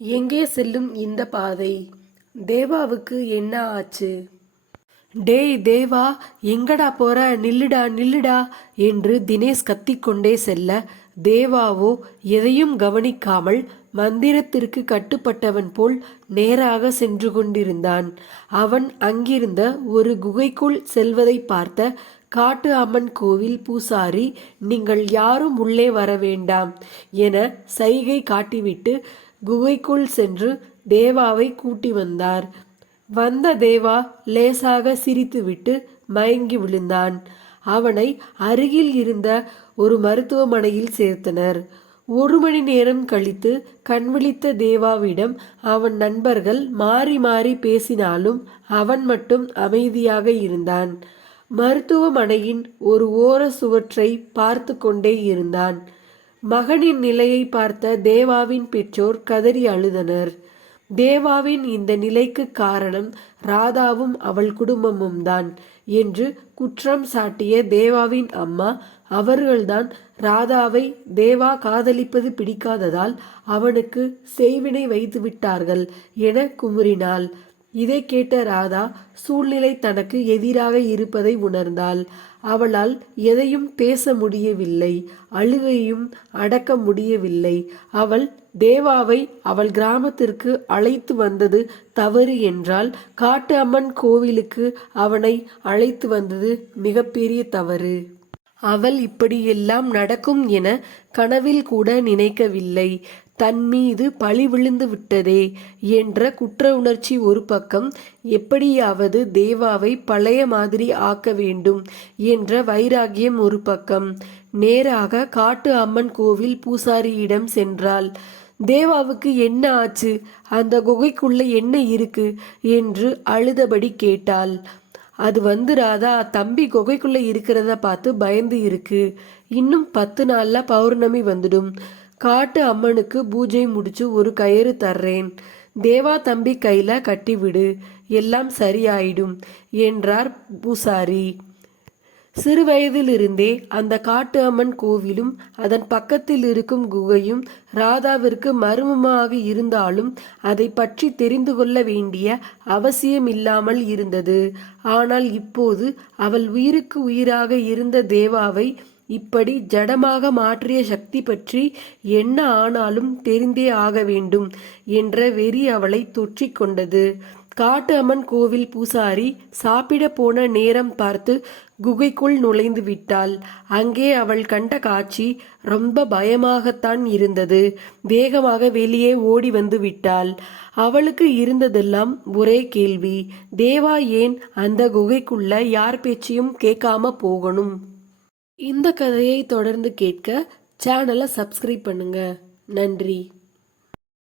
எங்கே செல்லும் இந்த பாதை? தேவாவுக்கு என்ன ஆச்சு? டேய் தேவா எங்கடா போற? நில்லுடா நில்லுடா என்று தினேஷ் கத்திக்கொண்டே செல்ல தேவாவோ எதையும் கவனிக்காமல் மந்திரத்திற்கு கட்டுப்பட்டவன் போல் நேராக சென்று கொண்டிருந்தான். அவன் அங்கிருந்த ஒரு குகைக்குள் செல்வதை பார்த்த காட்டு அம்மன் கோவில் பூசாரி நீங்கள் யாரும் உள்ளே வர வேண்டாம் என சைகை காட்டிவிட்டு குகைக்குள் சென்று தேவாவை கூட்டி வந்தார். வந்த தேவா லேசாக சிரித்துவிட்டு மயங்கி விழுந்தான். அவனை அருகில் இருந்த ஒரு மருத்துவமனையில் சேர்த்தனர். ஒரு மணி நேரம் கழித்து கண்விழித்த தேவாவிடம் அவன் நண்பர்கள் மாறி மாறி பேசினாலும் அவன் மட்டும் அமைதியாக இருந்தான். மருத்துவமனையின் ஒரு ஓர சுவற்றை பார்த்து கொண்டே இருந்தான். மகனின் நிலையை பார்த்த தேவாவின் பெற்றோர் கதறி அழுதனர். தேவாவின் இந்த நிலைக்கு காரணம் ராதாவும் அவள் குடும்பமும் தான் என்று குற்றம் சாட்டிய தேவாவின் அம்மா அவர்கள்தான் ராதாவை தேவா காதலிப்பது பிடிக்காததால் அவனுக்கு செய்வினை வைத்து விட்டார்கள் என குமுறினாள். இதை கேட்ட ராதா சூழ்நிலை தனக்கு எதிராக இருப்பதை உணர்ந்தாள். அவளால் எதையும் பேச முடியவில்லை அழுகையும் அடக்க முடியவில்லை. அவள் தேவாவை அவள் கிராமத்திற்கு அழைத்து வந்தது தவறு என்றால் காட்டு அம்மன் கோவிலுக்கு அவனை அழைத்து வந்தது மிகப்பெரிய தவறு. அவள் இப்படியெல்லாம் நடக்கும் என கனவில் கூட நினைக்கவில்லை. தன் மீது பழி விழுந்து விட்டதே என்ற குற்ற உணர்ச்சி ஒரு பக்கம் எப்படியாவது தேவாவை பழைய மாதிரி ஆக்க வேண்டும் என்ற வைராகியம் ஒரு பக்கம். நேராக காட்டு அம்மன் கோவில் பூசாரியிடம் சென்றாள். தேவாவுக்கு என்ன ஆச்சு? அந்த குகைக்குள்ள என்ன இருக்கு? என்று அழுதபடி கேட்டாள். அது வந்து ராதா தம்பி குகைக்குள்ள இருக்கிறத பார்த்து பயந்து இருக்கு. இன்னும் பத்து நாள்ல பௌர்ணமி வந்துடும். காட்டு அம்மனுக்கு பூஜை முடிச்சு ஒரு கயிறு தர்றேன். தேவா தம்பி கையில கட்டிவிடு எல்லாம் சரியாயிடும் என்றார் பூசாரி. சிறுவயதிலிருந்தே அந்த காட்டு அம்மன் கோவிலும் அதன் பக்கத்தில் இருக்கும் குகையும் ராதாவிற்கு மர்மமாக இருந்தாலும் அதை பற்றி தெரிந்து கொள்ள வேண்டிய அவசியம் இல்லாமல் இருந்தது. ஆனால் இப்போது அவள் உயிருக்கு உயிராக இருந்த தேவாவை இப்படி ஜடமாக மாற்றிய சக்தி பற்றி என்ன ஆனாலும் தெரிந்தே ஆக வேண்டும் என்ற வெறி அவளை தொற்றிக் கொண்டது. காட்டு அம்மன் கோவில் பூசாரி சாப்பிட போன நேரம் பார்த்து குகைக்குள் நுழைந்து விட்டாள். அங்கே அவள் கண்ட காட்சி ரொம்ப பயமாகத்தான் இருந்தது. வேகமாக வெளியே ஓடி வந்து விட்டாள். அவளுக்கு இருந்ததெல்லாம் ஒரே கேள்வி. தேவா ஏன் அந்த குகைக்குள்ள யார் பேச்சையும் கேட்காம போகணும்? இந்த கதையை தொடர்ந்து கேட்க சேனலை சப்ஸ்கிரைப் பண்ணுங்க. நன்றி.